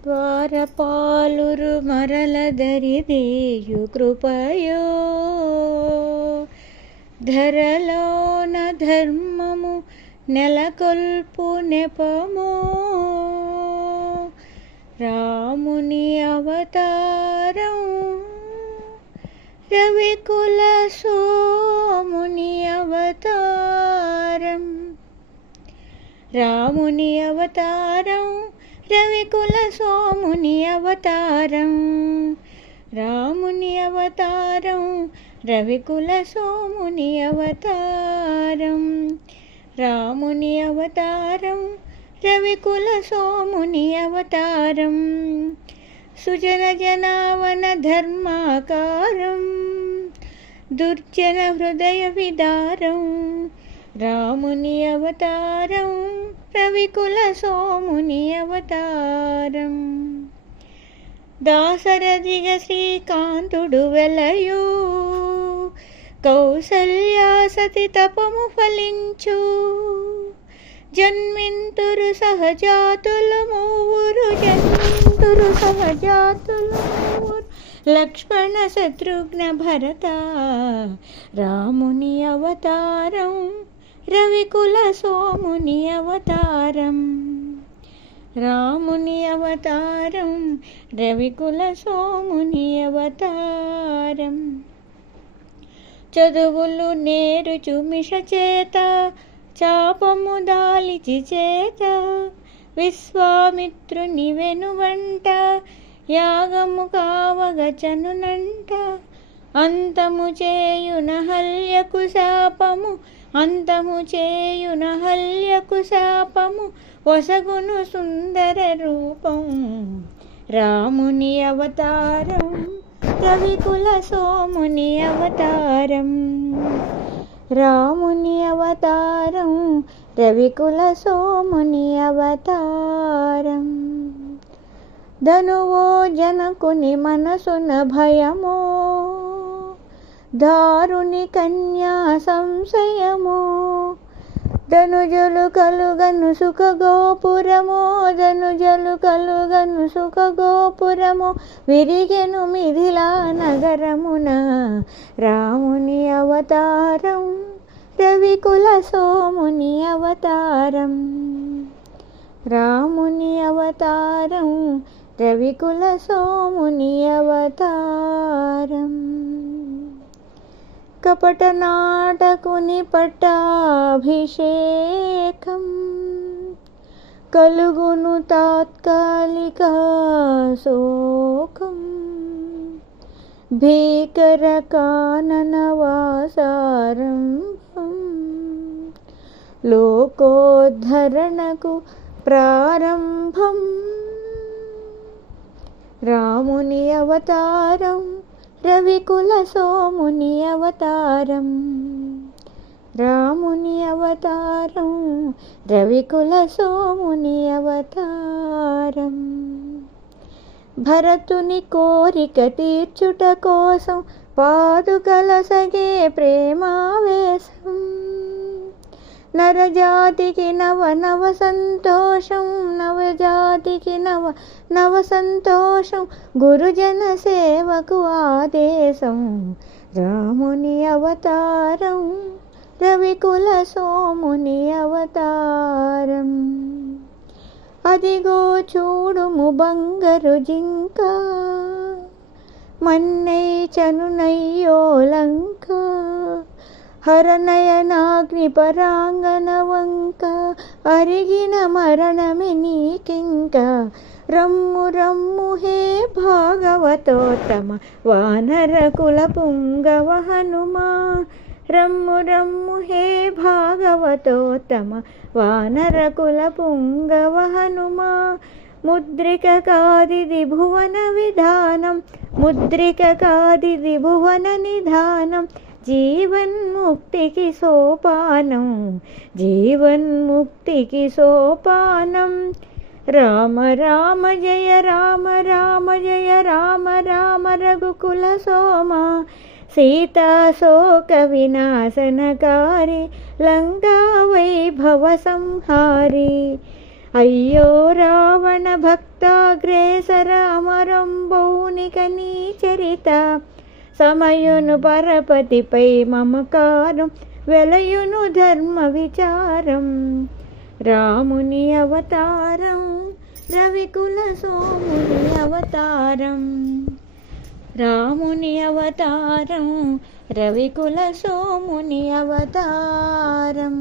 ద్వారపాలురు మరలదరిదేయు కృపయో ధరలోన ధర్మము నెలకొల్పు నెపమో రాముని అవతారం రవికుల సోముని అవతారం రాముని అవతారం రవికుల సోముని అవతారం రాముని అవతారం రవికుల సోముని అవతారం రాముని అవతారం రవికుల సోముని అవతారం సుజన జనావన ధర్మాకారం దుర్జన హృదయ విదారం రాముని అవతారం రవికుల సోముని అవతారం దాసరథిగ శ్రీకాంతుడు వెలయు కౌసల్యా సతి తపము ఫలించు జన్మింతురు సహజాతులు మూవురు జన్మింతురు సహజాతులు మూవురు లక్ష్మణ శత్రుఘ్న భరత రాముని అవతారం రవికుల సోముని అవతారం రాముని అవతారం రవికుల సోముని అవతారం చదువులు నేరుచు మిష చేత చాపము దాలిచి చేత విశ్వామిత్రుని వెనువంట యాగము కావగచనునంట అంతము చేయున హల్యకు శాపము అంతము చేయున హల్యకు శాపము వసగును సుందర రూపం రాముని అవతారం రవికుల సోముని అవతారం రాముని అవతారం రవికుల సోముని అవతారం ధనువో జనకుని మనసున భయమో దారుని కన్యా సంశయమో ధనుజలు కలుగను సుఖ గోపురమో ధనుజలు కలుగను సుఖ గోపురమో విరిగెను మిథిలా నగరమున రాముని అవతారం రవికుల సోముని అవతారం రాముని అవతారం రవికుల సోముని అవతారం కపట నాటకుని పట్టాభిషేకం కలుగును తాత్కాలిక శోకం భీకర కాననవాసారంభం లోకోద్ధరణకు ప్రారంభం రాముని అవతారం రవికుల సోముని అవతారం రాముని అవతారం రవికుల సోముని అవతారం భరతుని కోరిక తీర్చుట కోసం పాదుకల సగే ప్రేమావేశం నరజాతికి నవ నవ సంతోషం నవజాతికి నవ నవ సంతోషం గురుజన సేవకు ఆదేశం రాముని అవతారం రవికుల సోముని అవతారం అదిగో చూడుము బంగరు జింక మన్నై చనునయ్యో లంక హరనయనాగ్ని పరాంగన వంక అరిగిన మరణమే నీకింక రమ్ము రమ్ము హే భాగవతోత్తమ వానర కుల పుంగవ హనుమా రమ్ము రమ్ము హే భాగవతోత్తమ వానర కుల పుంగవ హనుమా ముద్రిక కాదిది భువన విధానం ముద్రిక కాదిది భువన నిధానం జీవన్ముక్తికి సోపానం జీవన్ముక్తికి సోపానం రామ రామ జయ రామ రామ జయ రామ రామ రఘుకుల సోమ సీతా శోక వినాశనకారి లంకా వైభవ సంహారి అయ్యో రావణ భక్తాగ్రేసర అమరం బౌనిక నీ చరిత సమయును పరపతిపై మమకారం వెలయును ధర్మ విచారం రాముని అవతారం రవికుల సోముని అవతారం రాముని అవతారం రవికుల సోముని అవతారం